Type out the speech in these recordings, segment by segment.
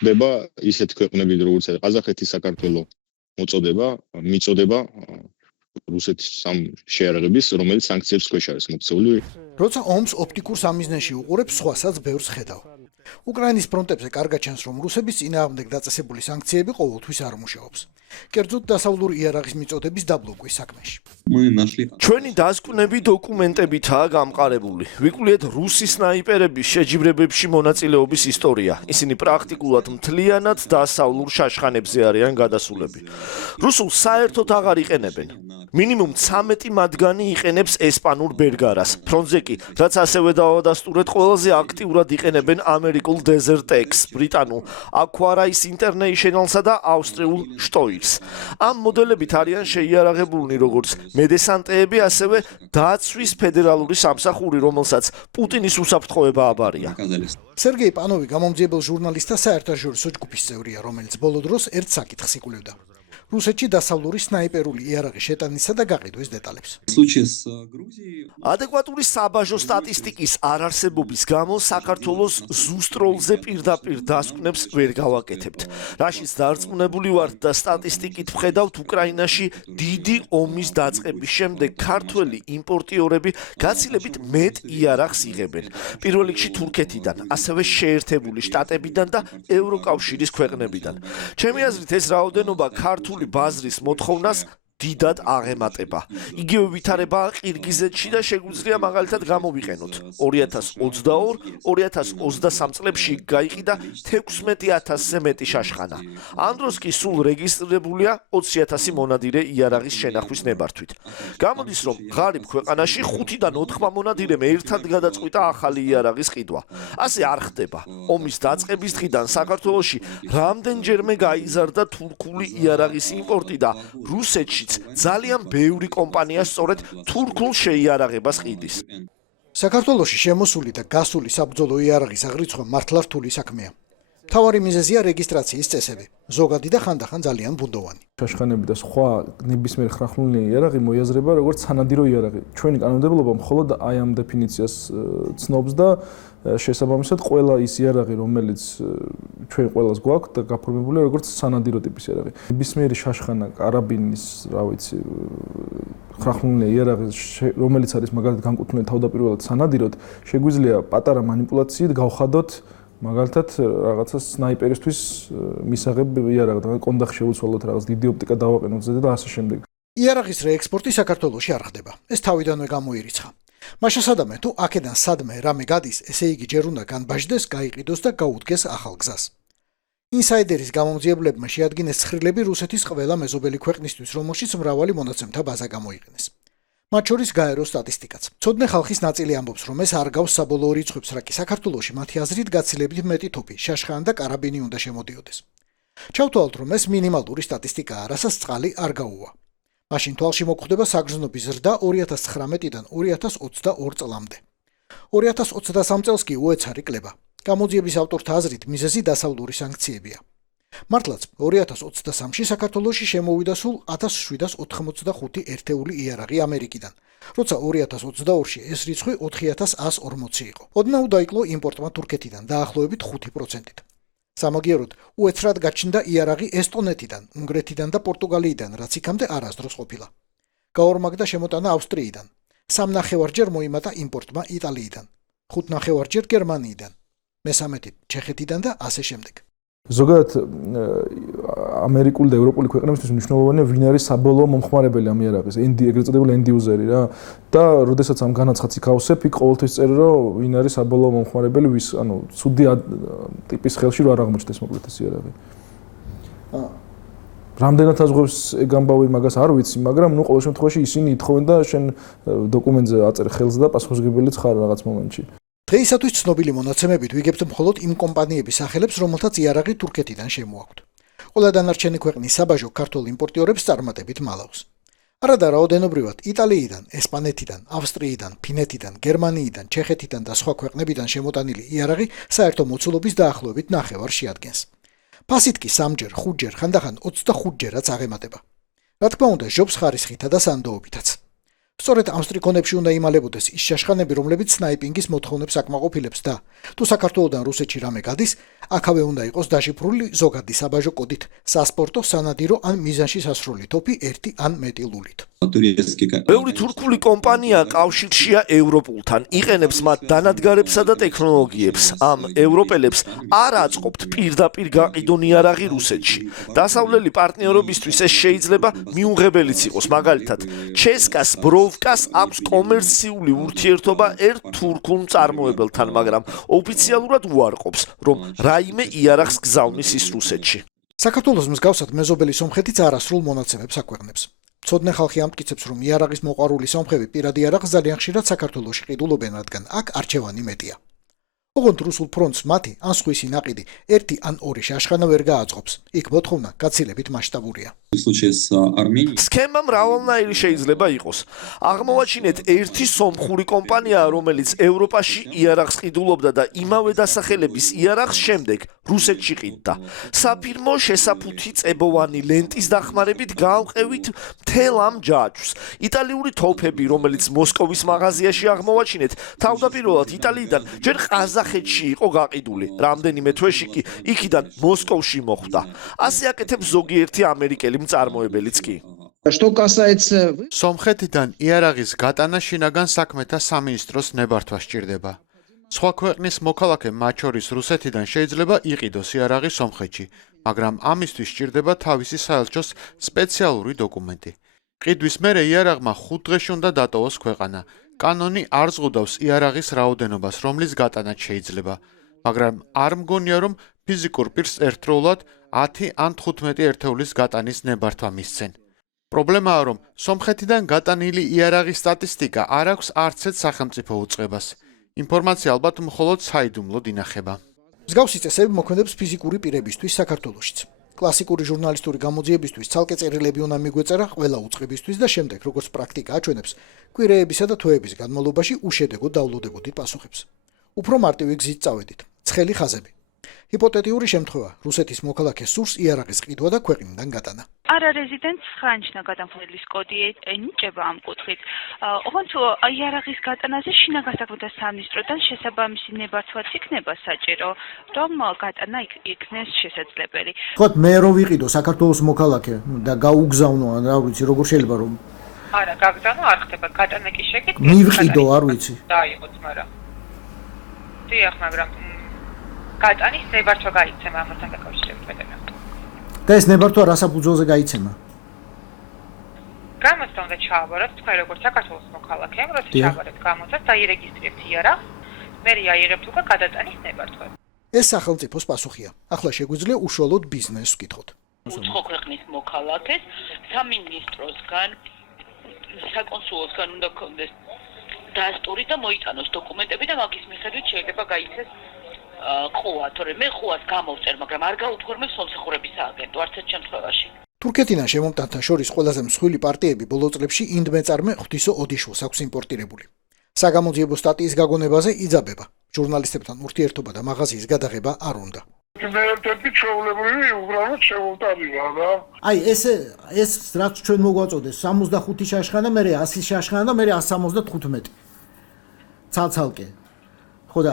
ხდება ისეთი ქვეყნები, როგორც ყაზახეთი, საქართველო მოწოდება, მიწოდება რუსეთის ამ შეიარაღების, რომელიც სანქციების ქვეშ არის მოქცეული. როცა ომს ოპტიკურ სამიზნეში უყურებს, სხვასაც ბევრს ხედავ. უკრაინის ფრონტებზე კარგად ჩანს, რომ რუსების წინააღმდეგ დაწესებული სანქციები ყოველთვის არ მუშაობს. კერძოდ დასავლური იარაღის მიწოდების დაბლოკვის საქმეში. ჩვენი დასკვნები დოკუმენტებითაა გამყარებული. ვიკვლიეთ რუსი სნაიპერების შეჯიბრებებში მონაწილეობის ისტორია. ისინი პრაქტიკულად მთლიანად დასავლურ შაშხანებზე არიან გადასულები. რუსულს საერთოდ აღარ იყენებენ. მინიმუმ 13 მათგანი იყენებს ესპანურ ბერგარას. ფრონტზე კი, რაც ასევე დავადასტურეთ, ყველაზე აქტიურად იყენებენ ამერიკულ Desert X, ბრიტანულ Aquarius International-სა და ავსტრიულ Steyrs. ამ მოდელებით არიან შეიარაღებულნი როგორც მედესანტეები, ასევე დაცვის ფედერალური სამსახური, რომელსაც პუტინის უსაფრთხოება აბარია. სერგეი პანოვი გამომძიებელ ჟურნალისტთა საერთაშორისო ჯგუფის წევრია, რომელიც ბოლო დროს ერთ საკითხს იკვლევდა. რუსეთში დასავლური სნაიპერული იარაღის შეტანისა და გაყიდვის დეტალებს. ადეკვატური საბაჟო სტატისტიკის არარსებობის გამო საქართველოს ზუსტ როლზე პირდაპირ დასკვნებს ვერ გავაკეთებთ. რაშიც დარწმუნებული ვართ და სტატისტიკით ვხედავთ, უკრაინაში დიდი ომის დაწყების შემდეგ ქართველი იმპორტიორები გაცილებით მეტ იარაღს იღებენ. პირველ რიგში თურქეთიდან, ასევე შეერთებული შტატებიდან და ევროკავშირის ქვეყნებიდან. ჩემი აზრით ეს რაოდენობა ქართული ბაზრის მოთხოვნას დიდად აღემატება. იგივე ვითარება ყირგიზეთში და შეგვიძლია მაგალითად გამოვიყენოთ. 2022-2023 წლებში გაიყიდა 16,000-ზე მეტი შაშხანა. ამ დროს კი სულ რეგისტრირებულია 20,000 მონადირე იარაღის შენახვის ნებართვით. გამოდის, რომ ღარიბ ქვეყანაში 5-დან 4 მონადირემ ერთად გადაწყვიტა ახალი იარაღის ყიდვა. ასე არ ხდება. ომის დაწყების დღიდან საქართველოში რამდენჯერმე გაიზარდა თურქული იარაღის იმპორტი და რუსეთში ძალიან ბევრი კომპანია სწორედ თურქულ შეიარაღებას ყიდის. საქართველოში შემოსული და გასული საბრძოლო იარაღის აღრიცხვა მართლა რთული საქმეა. მთავარი მიზეზია რეგისტრაციის წესები, ზოგადი და ხანდახან ძალიან ბუნდოვანი. შაშხანები და სხვა ნებისმიერ ხრახნული იარაღი მოიაზრება როგორც სანადირო იარაღი. ჩვენი კანონმდებლობა მხოლოდ აი ამ დეფინიციას ცნობს და შესაბამისად ყველა ის იარაღი, რომელიც ჩვენ ყველას გვაქვს და გაფორმებულია როგორც სანადირო ტიპის იარაღი. ნებისმიერი შაშხანა, კარაბინის, რა ვიცი, ხრახნული იარაღი, რომელიც არის მაგალითად განკუთვნილი თავდაპირველად სანადიროდ, შეგვიძლია პატარა манипуляციით გავხადოთ მაგალითად რაღაცა სნაიპერისთვის მისაღებ იარაღი, კონდახ შეუცვალოთ რაღაც დიდი ოპტიკა დავაყენოთ ზედა და ასე შემდეგ. იარაღის რეექსპორტი საქართველოში არ ხდება. ეს თავიდანვე გამოირიცხა. მაშა სადამე თუ აქედან სადმე რამე გადის, ესე იგი ჯერ უნდა განბაჟდეს, გაიყიდოს და გაუდგეს ახალ გზას. ინსაიდერის გამომძიებლებმა შეადგინეს ცხრილები რუსეთის ყველა მეზობელი ქვეყნისთვის, რომელშიც მრავალი მონაცემთა ბაზა გამოიყენეს. მათ შორის გაერო სტატისტიკაც. ცოდნე ხალხის ნაწილი ამბობს, რომ ეს არ გავს საბოლოო რიცხვებს, რა კი საქართველოში მათი აზრით გაცილებით მეტი თოფი, შაშხანა და კარაბინი უნდა შემოდიოდეს. ჩავთვალოთ, რომ ეს მინიმალური სტატისტიკაა, რასაც წყალი არ გაუვა. მაშინ თვალში მოგხვდება საგრძნობის ზრდა 2019-დან 2022 წლამდე. 2023 წელს კი უეცარი კლება. გამოძიების ავტორთა აზრით მიზეზი დასავლური სანქციებია. მართლაც 2023-ში საქართველოში შემოვიდა სულ 1785 ერთეული იარაღი ამერიკიდან, როცა 2022-ში ეს რიცხვი 4140 იყო. ოდნავ დაიკლო იმპორტმა თურქეთიდან დაახლოებით 5%-ით. სამაგიეროდ უეცრად გაჩნდა იარაღი ესტონეთიდან, უნგრეთიდან და პორტუგალიიდან, რაც იქამდე არასდროს ყოფილა. გაორმაგდა შემოტანა ავსტრიიდან. 3.5-ჯერ მოიმატა იმპორტმა იტალიიდან, 5.5-ჯერ გერმანიიდან, მესამეთით ჩეხეთიდან და ასე შემდეგ. ზოგადად ამერიკული და ევროპული ქვეყნებისთვის მნიშვნელოვანია ვინ არის საბოლოო მომხმარებელი ამ იარაღის, ეგრეთ წოდებული end user-ი რა და როდესაც ამ განაცხადს იქავსებ, იქ ყოველთვის წერე რომ ვინ არის საბოლოო მომხმარებელი, ვის, ანუ ცუდი ტიპის ხელში რა არ აღმოჩნდეს მოკლედ ეს იარაღი. რამდენად აზღვევს ეგ ამბავი მაგას არ ვიცი, მაგრამ ნუ ყოველ შემთხვევაში ისინი ითხოვენ და შენ დოკუმენტზე აწერ ხელს და პასუხისმგებელიც ხარ რაღაც მომენტში. დღეისათვის ცნობილი მონაცემებით ვიგებთ მხოლოდ იმ კომპანიების სახელებს, რომელთაც იარაღი თურქეთიდან შემოაქვთ. ყველა დანარჩენი ქვეყნის საბაჟო ქართულ იმპორტიორებს წარმატებით მალავს. არადა რაოდენობრივად იტალიიდან, ესპანეთიდან, ავსტრიიდან, ფინეთიდან, გერმანიიდან, ჩეხეთიდან და სხვა ქვეყნებიდან შემოტანილი იარაღი საერთო მოცულობის დაახლოებით ნახევარს შეადგენს. ფასით კი 3-ჯერ, 5-ჯერ, ხანდახან 25-ჯერაც აღემატება. რა თქმა უნდა, ჟობს ხარისხითა და სანდოობითაც. სწორედ ამ სტრიქონებში უნდა იმალებოდეს ის შაშხანები, რომლებიც სნაიპინგის მოთხოვნებს აკმაყოფილებს და თუ საქართველოსდან რუსეთში რამე გადის, აქავე უნდა იყოს დაშიფრული ზოგადი საბაჟო კოდით, სასპორტო, სანადირო ან მიზანში სასრული თოფი 1 ან მეტი ლულით. ბევრი თურქული კომპანია კავშირშია ევროპულთან, იყენებს მათ დანადგარებსა და ტექნოლოგიებს. ამ ევროპელებს არ აწყობთ პირდაპირ გაყიდონ იარაღი რუსეთში. დასავლელი პარტნიორობისთვის ეს შეიძლება მიუღებელიც იყოს. მაგალითად, ჩესკას ბროვკას აქვს კომერციული ურთიერთობა ერთ თურქულ მწარმოებელთან, მაგრამ ოფიციალურად უარყოფს, რომ რაიმე იარაღს გზავნის ის რუსეთში. საქართველოს მსგავსად მეზობელი სომხეთიც არასრულ მონაცემებს აქვეყნებს. ცოდნე ხალხი ამტკიცებს, რომ იარაღის მოყვარული სომხები პირად იარაღს ძალიან ხშირად საქართველოში ყიდულობენ, რადგან აქ არჩევანი მეტია. ოღონდ რუსულ ფრონტს მათი ან სხვისი ნაყიდი 1 ან 2 შაშხანა ვერ გააწყობს. იქ მოთხოვნა გაცილებით მასშტაბურია. სქემა მრავალნაირი შეიძლება იყოს. აღმოვაჩინეთ ერთი სომხური კომპანია, რომელიც ევროპაში იარაღს ყიდულობდა და იმავე დასახელების იარაღს შემდეგ რუსეთში ყიდდა. საფირმო შესაფუთი წებოვანი ლენტის დახმარებით გავყევით მთელ ამ ჯაჭვს. იტალიური თოფები, რომელიც მოსკოვის მაღაზიაში აღმოვაჩინეთ, თავდაპირველად იტალიიდან ჯერ ყაზახეთში იყო გაყიდული. რამდენიმე თვეში კი იქიდან მოსკოვში მოხვდა. ასე აკეთებს ზოგიერთი ამერიკელი მწარმოებელიც კი. სომხეთიდან იარაღის გატანა შინაგან საქმეთა სამინისტროს ნებართვა სჭირდება. სხვა ქვეყნის მოქალაქე, მათ შორის რუსეთიდან შეიძლება იყიდოს იარაღი სომხეთში, მაგრამ ამისთვის სჭირდება თავისი საელჩოს სპეციალური დოკუმენტი. ყიდვის მერე იარაღმა 5 დღეში უნდა დატოვოს ქვეყანა. კანონი არ ზღუდავს იარაღის რაოდენობას, რომლის გატანაც შეიძლება, მაგრამ არ მგონია, რომ ფიზიკურ პირს ერთდროულად 10 ან 15 ერთეულის გატანის ნებართვა მისცენ. პრობლემაა, რომ სომხეთიდან გატანილი იარაღის სტატისტიკა არ აქვს არც ერთ სახელმწიფო უწყებას. ინფორმაცია ალბათ მხოლოდ საიდუმლოდ ინახება. მსგავსი წესები მოქმედებს ფიზიკური პირებისთვის საქართველოშიც. კლასიკური ჟურნალისტური გამოძიებისთვის ცალკე წერილები უნდა მიგვეწერა ყველა უწყებისთვის და შემდეგ, როგორც პრაქტიკა აჩვენებს, კვირეებისა და თვეების განმავლობაში უშედეგოდ დავლოდებოდით პასუხებს. უფრო მარტივი გზით წავედით. ცხელი ხაზები. ჰიპოთეტიური შემთხვევა, რუსეთის მოქალაქე სურს იარაღის ყიდვა და ქვეყნიდან გატანა. არარეზიდენტს ხრანჩნა გადამხდელის კოდი ენიჭება ამ კუთხით. ოღონდ იარაღის გატანაზე შინაგან საქმეთა სამინისტროდან შესაბამისი ნებართვაც იქნება საჭირო, რომ გატანა იქნეს შესაძლებელი. თქვათ მე რო ვიყიდო საქართველოს მოქალაქე და გაუგზავნო, რა ვიცი, როგორ შეიძლება რომ არა, გაგზავნო არ ხდება, გატანა კი შეგიძლია. მივყიდო, არ ვიცი. დაიღოთ, მაგრამ დიახ, მაგრამ გატანის ნებართვა გაიცემა ამასთან დაკავშირებით. და ეს ნებართვა რა საფუძველზე გაიცემა? გამოსთან უნდა ჩააბაროთ, თქვენ როგორც საქართველოს მოქალაქე, როცა ჩააბარეთ გამოცდას, დაირეგისტრირებთ იარაღს, მე აიღებთ უკვე გადატანის ნებართვას. ეს სახელმწიფოს პასუხია. ახლა შეგვიძლია უშუალოდ ბიზნესს ვკითხოთ. უცხო ქვეყნის მოქალაქეს სამინისტროსგან, საკონსულოსგან უნდა ქონდეს დასტური და მოიტანოს დოკუმენტები და მაგის მიხედვით შეიძლება გაიცეს ყუა, თორემ მე ყუას გამოვწერ, მაგრამ არ გაუთქვამებს სომხურების სააგენტო არც ერთ შემთხვევაში. თურქეთიდან შემომტანთან შორის ყველაზე მსხვილი პარტიები ბოლო წლებში ინდმეწარმე ღვთისო ოდიშვილს აქვს იმპორტირებული. საგამოძიებო სტატიის გაგონებაზე იძაბება. ჟურნალისტებთან ურთიერთობა და მაღაზიის გადაღება არ უნდა. აი ეს რაც ჩვენ მოგვაწოდეს 65 შაშხანა, მე 100 შაშხანა და მე 175. ცალცალკე. ხო და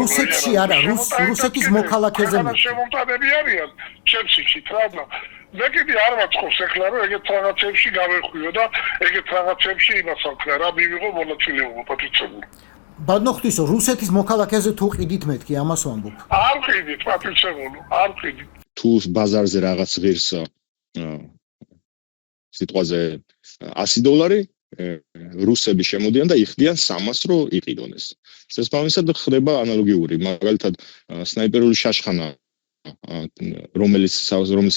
რუსეთში არა, რუსეთის მოქალაქეზე შემომტანები არიან ჩემსიჩით რა და მე კიდე არ ვაწყობს ეხლა რომ ეგეთ რაღაცებში გავეხვიო და ეგეთ რაღაცებში იმას ვქნა რა მივიღო მონაწილეობა პატიცებული. ბატონო ღვთისო, რუსეთის მოქალაქეზე თუ ყიდით მეთქი ამას ვამბობ. არ ყიდით პატიცებული, არ ყიდით. თუ ბაზარზე რაღაც ღირს სიტყვაზე $100 რუსები შემოდიან და იხდიან 300 რო იყიდონ ეს. შესაბამისად ხდება ანალოგიური, მაგალითად სნაიპერული შაშხანა, რომელიც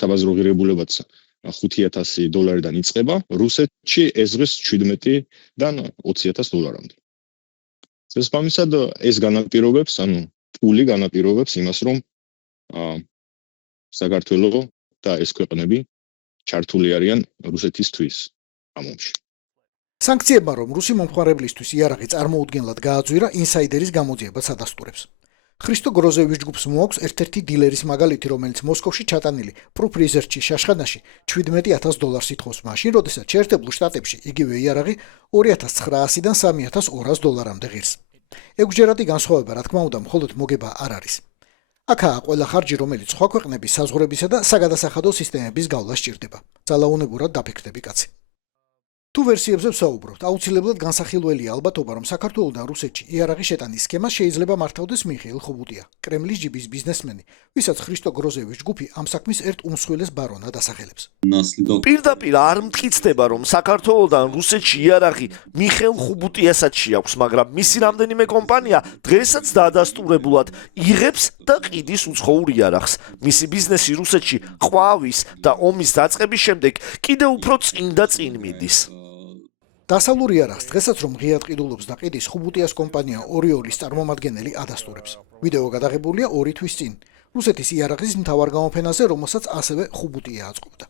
საბაზრო ღირებულებაც $5,000-დან იწყება, რუსეთში ეზღვის $17-დან $20,000-მდე. შესაბამისად ეს განაპირობებს, პული განაპირობებს იმას, რომ საქართველო და ეს ქვეყნები ჩართული არიან რუსეთისთვის ამ ომში. სანქციებმა, რომ რუსი მომხმარებლისთვის იარაღი წარმოუდგენლად გააძვირა, ინსაიდერის გამოძიებას ადასტურებს. ხრისტო გროზევის ჯგუფს მოაქვს ერთ-ერთი დილერის მაგალითი, რომელიც მოსკოვში ჩატანილი პრუფრიზერჩი შაშხანაში $17,000 ითხოვს მაშინ, როდესაც შეერთებულ შტატებში იგივე იარაღი $2,900-დან $3,200-მდე ღირს. 6-ჯერადი განსხვავება, რა თქმა უნდა, მხოლოდ მოგება არ არის. აქაა ყველა ხარჯი, რომელიც სხვა ქვეყნების საზღვრებისა და საგადასახადო სისტემების გავლას სჭირდება. ძალაუნებურად დაფიქრდები კაცი. თუ ვერსიებზე ვსაუბრობთ, აუცილებლად განსახილველია ალბათობა, რომ საქართველოდან რუსეთში იარაღი შეტანის სქემას შეიძლება მართავდეს მიხეილ ხობუტია, კრემლის ჯიბის ბიზნესმენი, ვისაც ხრისტო გროზევის ჯგუფი ამ საქმის ერთ უმსხვილეს ბარონად ასახელებს. პირდაპირ არ მტკიცდება, რომ საქართველოდან რუსეთში იარაღი მიხეილ ხუბუტიასაც შეაქვს, მაგრამ მისი რამდენიმე კომპანია დღესაც დაადასტურებულად იღებს და ყიდის უცხოურ იარაღს. მისი ბიზნესი რუსეთში ყვავის და ომის დაწყების შემდეგ კიდევ უფრო წინ და წინ მიდის. დასავლურ იარაღს დღესაც რომ ღიად ყიდულობს და ყიდის ხუბუტიას კომპანია ორიოლის წარმომადგენელი ადასტურებს. ვიდეო გადაღებულია 2 თვის წინ. რუსეთის იარაღის მთავარ გამოფენაზე, რომელსაც ასევე ხუბუტია აწყობდა.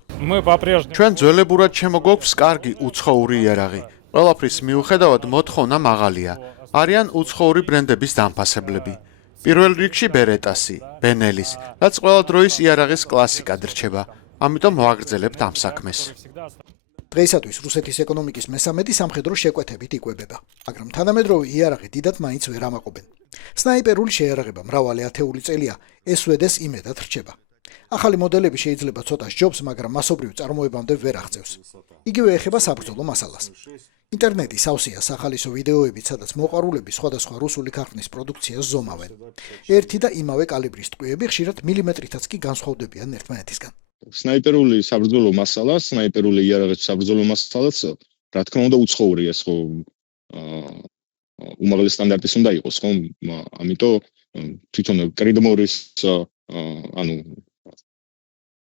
ჩვენ ძველებურად შემოგვაქვს კარგი უცხოური იარაღი. ყველაფრის მიუხედავად მოთხოვნა მაღალია. არიან უცხოური ბრენდების დამფასებლები. პირველ რიგში ბერეტასი, ბენელის, რაც ყველა დროის იარაღის კლასიკად რჩება. ამიტომ ვაგრძელებთ ამ საქმეს. დღეისათვის რუსეთის ეკონომიკის მესამედი სამხედრო შეკვეთებით იკვებება, მაგრამ თანამედროვე იარაღი დიდად მაინც ვერ ამაყობენ. სნაიპერული შეიარაღება მრავალი ათეული წელია SVD-ს იმედად რჩება. ახალი მოდელები შეიძლება ცოტა სჯობს, მაგრამ მასობრივ წარმოებამდე ვერ აღწევს. იგივე ეხება საბრძოლო მასალას. ინტერნეტი სავსეა სახალისო ვიდეოებით, სადაც მოყვარულები სხვადასხვა რუსული ქარხნის პროდუქციას ზომავენ. ერთი და იმავე კალიბრის ტყვიები ხშირად მილიმეტრითაც კი განსხვავდებიან ერთმანეთისგან. სნაიპერული საბრძოლო მასალა, სნაიპერული იარაღის საბრძოლო მასალაც, რა თქმა უნდა, უცხოურია, ხო, უმაღლესი სტანდარტის უნდა იყოს, ხო, ამიტომ თვითონ კრიდმორის, ანუ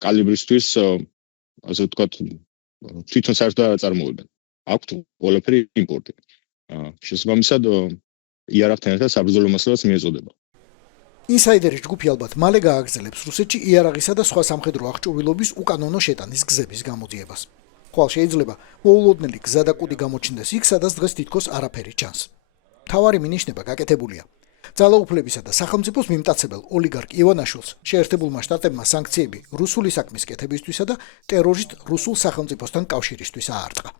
კალიბრისთვის, ასე ვთქვათ, თვითონ საერთოდ არ აწარმოებენ. აქვთ ყველაფერი იმპორტი. შესაბამისად, იარაღთან ერთად საბრძოლო მასალაც მიეწოდება. ინსაიდერის ჯგუფი ალბათ მალე გააგრძელებს რუსეთში იარაღისა და სხვა სამხედრო აღჭურვილობის უკანონო შეტანის გზების გამოძიებას. ხვალ შეიძლება მოულოდნელი გზა და კუდი გამოჩნდეს იქ, სადაც დღეს თითქოს არაფერი ჩანს. მთავარი მინიშნება გაკეთებულია. ძალაუფლებისა და სახელმწიფოს მიმტაცებელ ოლიგარქ ივანაშვილს შეერთებულმა შტატებმა სანქციები რუსული საქმის კეთებისთვისა და ტერორისტ რუსულ სახელმწიფოსთან კავშირისთვის აარტყა.